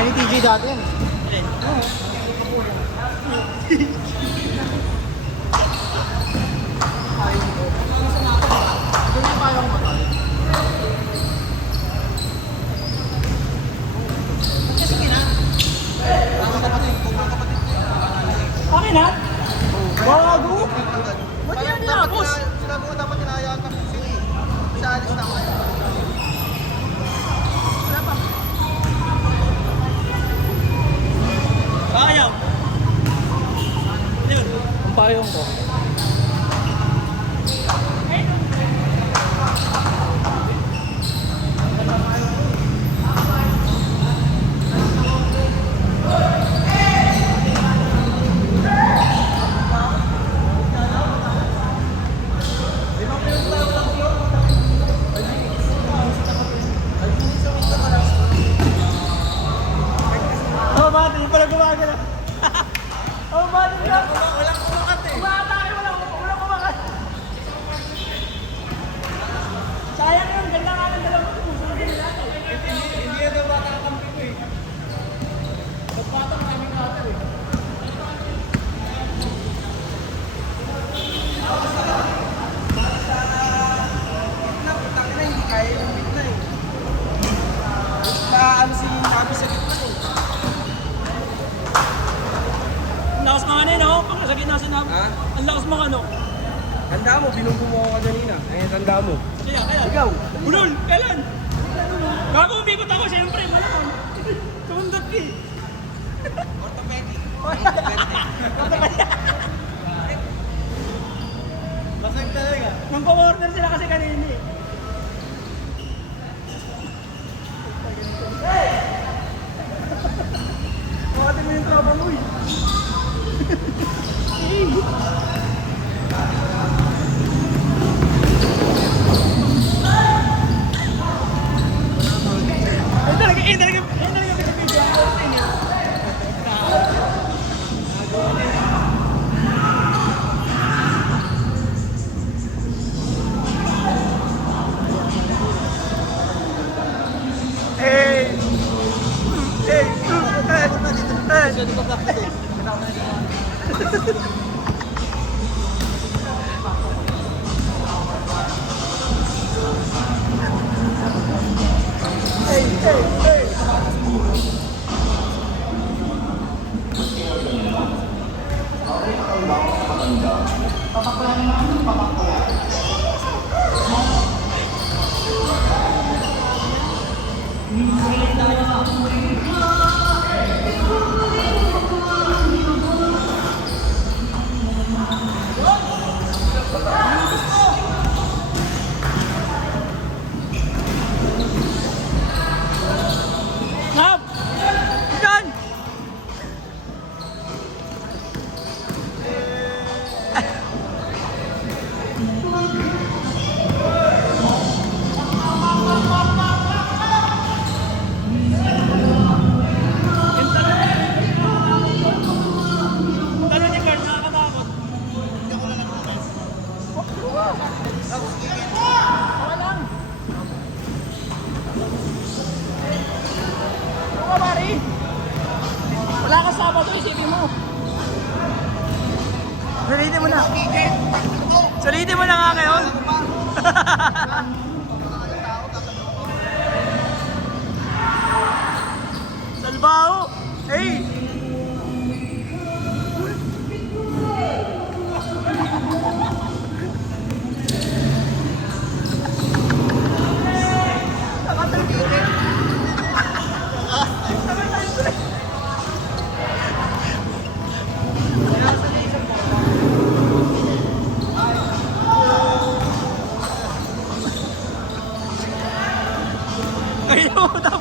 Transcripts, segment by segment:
Kaya ni TJ dati yan. Okay na? Bago? Ba't yan niya, Sinabi ko dapat hinahayaan ka po sila eh. Sa alis na ako. Wala pa. Sayang. Yun. Ang payong ko. Oh, mati, hindi pala gumagana. Oh, mati, Walang kumakat eh. Walang kumakas. Sayang yun, ganda nga ng dalawang puso. Hindi yan daw bata kampi ko eh. Nagpatang kaming natin eh. Hindi kaya yung gitna eh. Ano si Nabi sa gitna eh. Ang lakas mga ano, no? Pagkasagin na sinabi. Ha? Ang lakas mga ano. Tanda mo, binunggo mo ako kanina. Ayan, tanda mo. Kaya. Ikaw. Ulol, kailan? Bago umikot ako, siyempre, malamang. Tumundot ki. Orthopedic. Orthopedic. Basag talaga. Nung co-order sila kasi kanina eh. Bakit mo yung tropa mo eh? Talaga pinipigyan ko sa inyo. Nab! Ikan! Talo niya, Carl, nakakatakot. Wala lang. Ano Mari? Wala ka Sabado, isipin mo. Sulitin mo na. Sulitin mo na nga ngayon. Salbao! Hey! Ayun mo daw.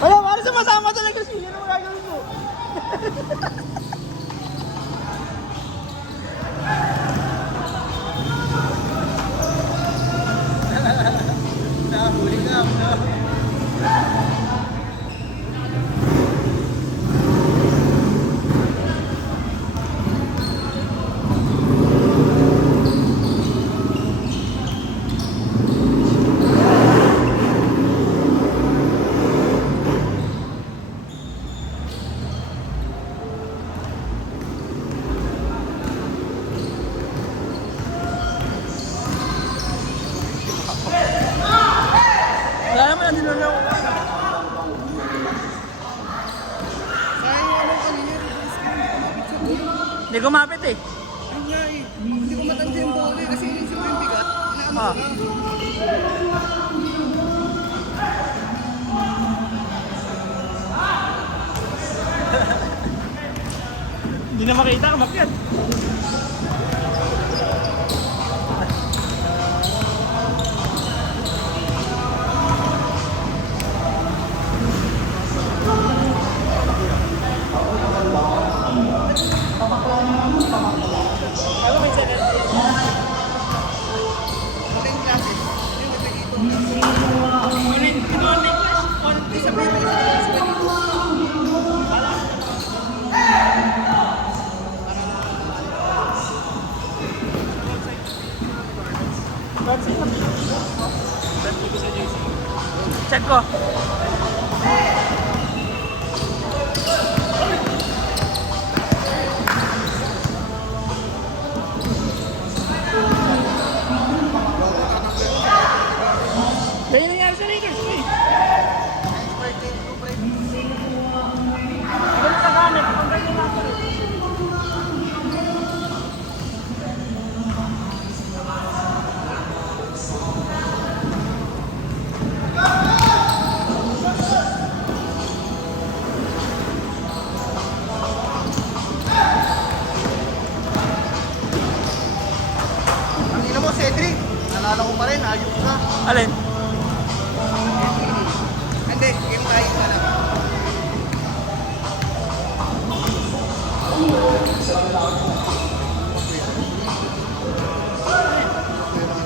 Wala, para sumasama talaga siya. Ano mo gagawin mo? Nahuli ka. Wala naman na niloloko. Sayang yung ano kanina. Hindi kumapit eh. Yun nga eh. Hindi ko matanda yung bola eh, kasi inisip ko yung bigat. Inaano Ah. ko lang. Hindi na makita, umakyat. Ako may salat. Ano yung classes? Yung ito dito. Online class. Isa pa yung classes ko dito. Check ko. Ganyan nangyari sa Lakers ko eh. Ganun sa gamit, kung ganyan ako eh. Ang ina mo, Cedric. Nalala ko pa rin, ayos ka. Alin? Hindi, game tayo na lang.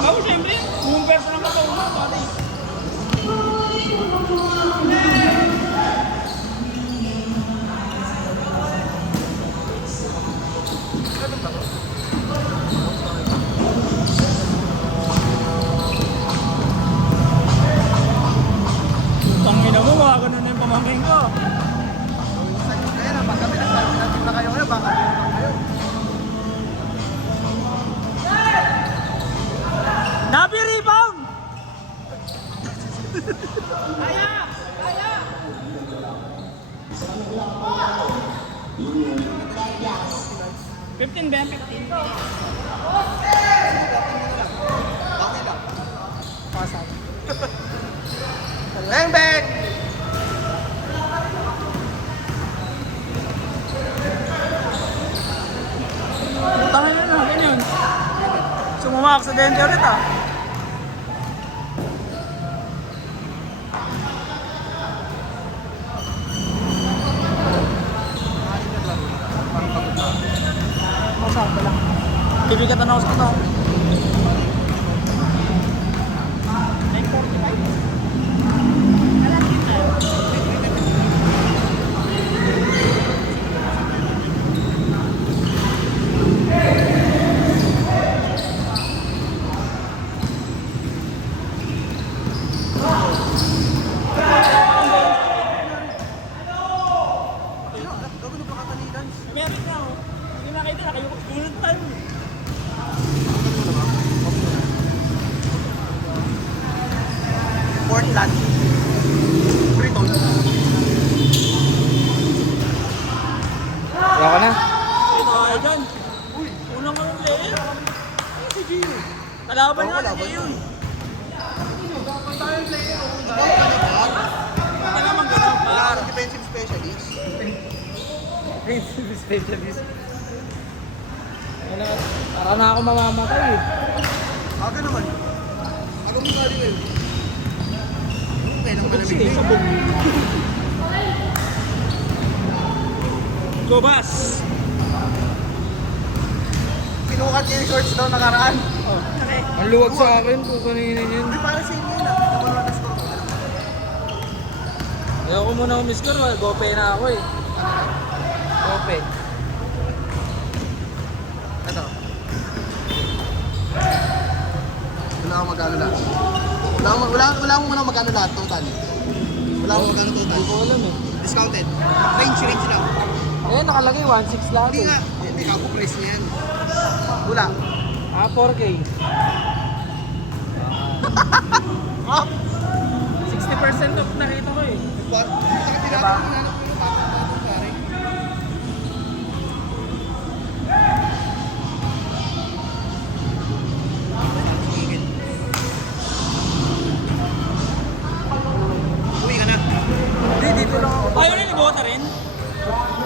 Ako siyempre, buong perso ng pagkauna. Pati. Tangina mo, mga ganun na yung pamangking ko. Kaya na, pag kami nagsasabi na kayo ngayon, baka tulungan kayo. Nabi rebound! 15 ba? 15. Bakit lang? Pasal. Bang, bang! Tangin na natin yun. Sumama aksidente ulit ah. Masarap lang. Bibigatan ako sa ito. 4th land. Briton. Wala ka na? Ito ay dyan. Unang anong layer. Si Gio. Kalaban Oo, nga si kalaban Gio. yun. Hindi naman ganun pa. Wala ka defensive specialist. Specialist. Ano, para na ako mamamatay eh. Aga naman. Aga mo galing ngayon. Kailang malamig Sige, eh. sabog. Go, Bas! Pinukat niya yung shorts daw nakaraan. Oh. Ang luwag sa akin kung kanina yun. Hindi para sa inyo yun ah. Nabaronas ko. Ayoko muna umiskor, gope na ako eh. Gope. Ano? Wala akong magkano lahat. Wala akong muna magkano lahat total. Wala akong magkano total. Hindi ko alam eh. Discounted. Range lang. Eh, nakalagay 1.6 lang. Hindi nga. Hindi ako price niya yan. Wala. Ah, 4K. Ah! 60% off nakita ko eh. Diba? Uwi ka na. Hindi, dito lang ako. Ayaw rin, ibota rin.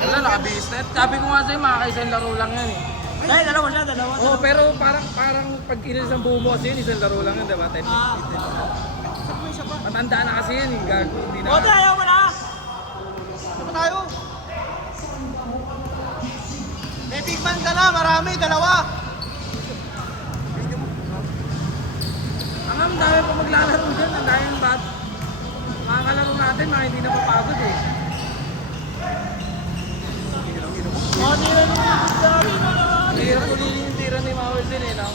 Wala, naka-business. Sabi ko nga sa'yo, makakaisang laro lang yan eh. Ay, dalawa siya, dalawa. Oo, pero parang pag inisang buo mo kasi yun, isang laro lang yun, diba? Ah. Matanda na kasi yun, yung gago. Hindi na. Bota, ayaw mo na! Saan ba tayo? May big man ka na, marami, dalawa. Ang dami pa maglalaro dyan, ang dami ng bat. Makakalaro natin, mga hindi na papagod eh. Mga tira nyo na sabi mo na. Mahirap ulit yung tira ni Mawel din eh, no?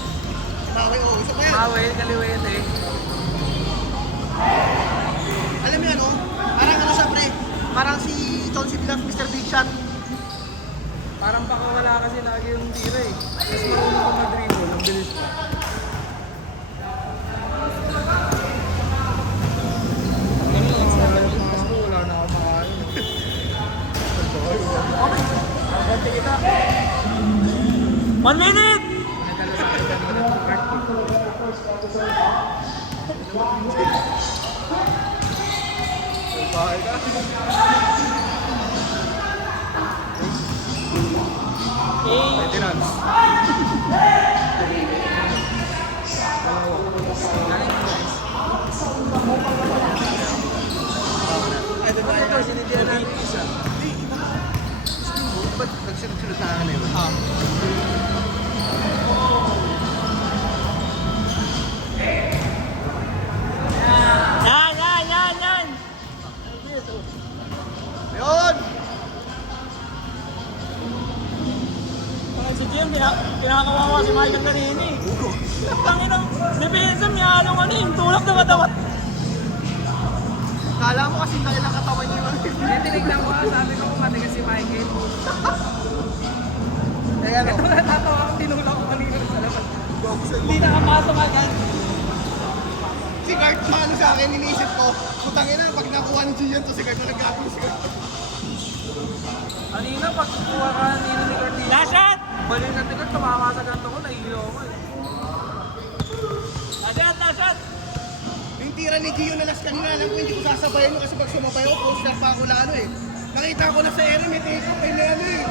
Maway, oh, isa pa yan. Mawel, kaliwet eh. Alam mo yan, oh? Parang ano siya, pre? Parang si John C. Villas, Mr. Big Shot. Parang baka wala kasi lagi yung tira eh. Mas marunong ko mag-dribble, ang bilis mo. Ganun lang ako, mas ko wala na ako makain. Okay. Ang konti kita. 1 minute! Nadala sa akin kanina ng cart eh. Bahay ka. Eh, Veterans. Ito na ito, sinitiyan natin isa. Hindi, iba. Ba't nagsunod-sunod na akin yun? yan! Ayun! Si Jim, pinakawawa si Michael kanina eh. Tangin ang depensa, may halong ano yung tulak na matawat. Kala mo kasi dahil ang katawan niyo. Hindi, tinignan ko, sabi ko kung matigas si Michael. Kaya ano? Ito natatawa akong tinulak ko kanina sa labas. Hindi nakapasok agad. Si Kurt, ano sa akin, iniisip ko, putang ina, pag nakuha ni Gian to si Kurt, nagkakong si Kurt. Kanina, pag kukuha ka kanina ni Kurt dito, Last shot! balik na tigat, tumama sa ganto ko, nahihilo ako eh. Last shot! Yung tira ni Gio na last kanina, alam ko hindi ko sasabayan mo kasi pag sumabay ako, poster pa ako lalo eh. Nakita ko na sa area, may take up, may ano eh.